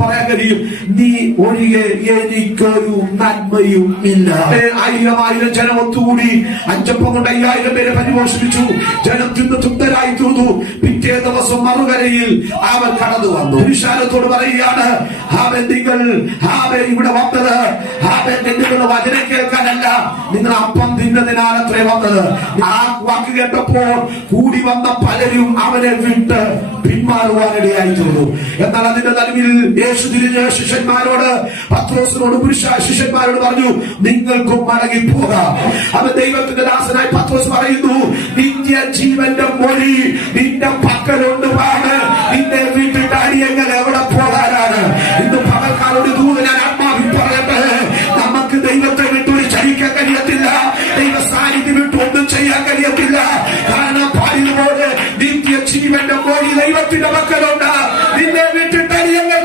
പറയാൻ കഴിയും, നീ ഒഴികെ എനിക്കൊരു നന്മയും ഇല്ല. 1000 ജനം ഒത്തുകൂടി, 5 കൊണ്ട് 5000 പേരെ പരിപോഷിപ്പിച്ചു. ജനം തിന്ന് തൃപ്തരായി തീർന്നു. പിറ്റേ ദിവസം മറുകരയിൽ അവൻ കടന്നു വന്നു. പുരുഷാരത്തോട് പറയുകയാണ്, ഇവിടെ വന്നത് നിങ്ങൾ വചനം കേൾക്കാനല്ല, നിങ്ങൾ അപ്പം തിന്നതിനാലത്രേ വന്നത്. ആ വാക്ക് കേട്ടപ്പോൾ കൂടി വന്ന പലരും അവനെ വിട്ട് പിന്മാറുവാനിടയായി തീർന്നു. എന്നാൽ അതിന്റെ നടുവിൽ യേശു തിരിഞ്ഞ് ശിഷ്യന്മാരോട്, പത്രോസിനോട്, ശിഷ്യന്മാരോട് പറഞ്ഞു, നിങ്ങൾക്കും മടങ്ങി പോകാം. അത് ദൈവത്തിന്റെ ദാസനായി പത്രോസ് പറയുന്നു, നിത്യജീവന്റെ മൊഴി നിന്റെ പക്കലുണ്ട്. നിന്നെ വിട്ടിട്ട് അടിയങ്ങൾ എവിടെ